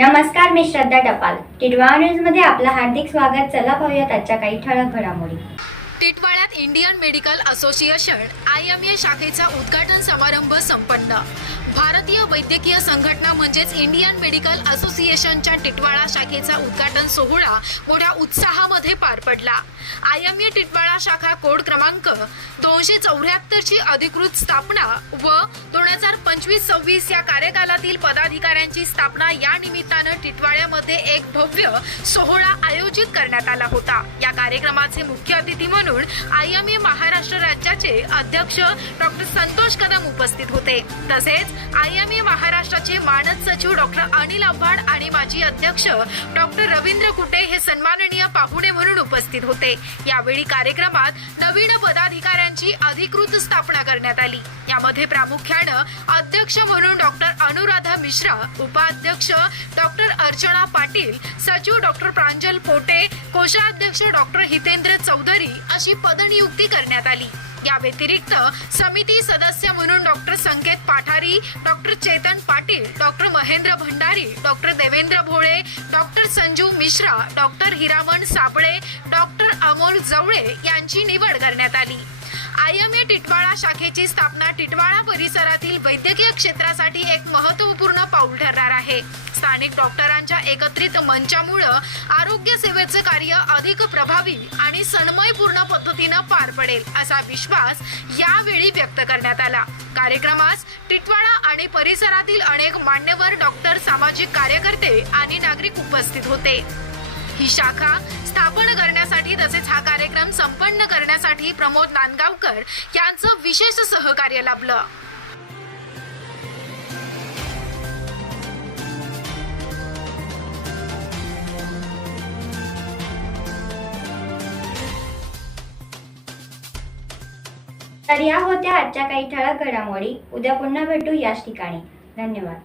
नमस्कार मी श्रद्धा टपाल. टिटवाळा न्यूजमध्ये आपलं हार्दिक स्वागत. चला पाहूयात आजच्या काही ठळक घडामोडी. टिटवाळ्यात Indian Medical Association I M A शाखेचा उद्घाटन समारंभ संपन्न. भारतीय वैद्यकीय संघटना म्हणजेच इंडियन मेडिकल असोसिएशनच्या टिटवाळा शाखेचा उद्घाटन सोहळा मोठ्या उत्साहामध्ये पार पडला. आय एम ए टिटवाळा शाखा कोड क्रमांक दोनशे चौऱ्याहत्तरची अधिकृत स्थापना व दोन हजार पंचवीस सव्वीस या कार्यकालातील पदाधिकाऱ्यांची स्थापना या निमित्तानं टिटवाळ्यामध्ये एक भव्य सोहळा आयोजित करण्यात आला होता. या कार्यक्रमाचे मुख्य अतिथी म्हणून आय एम ए महाराष्ट्र राज्याचे अध्यक्ष डॉक्टर संतोष कदम उपस्थित होते. तसेच आयएमए महाराष्ट्राचे मानद सचिव डॉक्टर अनिल आव्हाड आणि माजी अध्यक्ष डॉक्टर रवींद्र कुटे हे सन्माननीय पाहुणे म्हणून उपस्थित होते. यावेळी कार्यक्रमात नवीन पदाधिकाऱ्यांची अधिकृत स्थापना करण्यात आली. यामध्ये प्रामुख्यानं अध्यक्ष म्हणून डॉक्टर अनुराधा मिश्रा उपाध्यक्ष डॉक्टर अर्चना पाटील सचिव डॉक्टर प्रांजल पोटे कोषाध्यक्ष डॉक्टर हितेंद्र चौधरी अशी पदनियुक्ती करण्यात आली. या व्यतिरिक्त समिती सदस्य म्हणून doctor Sanket Pathari doctor Chetan Patil doctor Mahendra Bhandari doctor Devendra Bhole doctor Sanju Mishra doctor Hiraman Sable doctor Amol Jawale यांची निवड करण्यात आली. आय ए टिटवाळा शाखेची स्थापना टिटवाळा परिसरातील वैद्यकीय क्षेत्रासाठी एक महत्त्वपूर्ण पाऊल ठरणार आहे. स्थानिक डॉक्टरांच्या एकत्रित मंचामुळं आरोग्य सेवेचं कार्य अधिक प्रभावी आणि सन्मयपूर्ण पद्धतीनं पार पडेल असा विश्वास यावेळी व्यक्त करण्यात आला. कार्यक्रमास टिटवाळा आणि परिसरातील अनेक मान्यवर डॉक्टर सामाजिक कार्यकर्ते आणि नागरिक उपस्थित होते. ही शाखा स्थापन करण्यासाठी तसेच हा कार्यक्रम संपन्न करण्यासाठी प्रमोद नांदगावकर यांचं विशेष सहकार्य लाभलं. तर या होत्या आजच्या काही ठळक घडामोडी. उद्या पुन्हा भेटू याच ठिकाणी. धन्यवाद.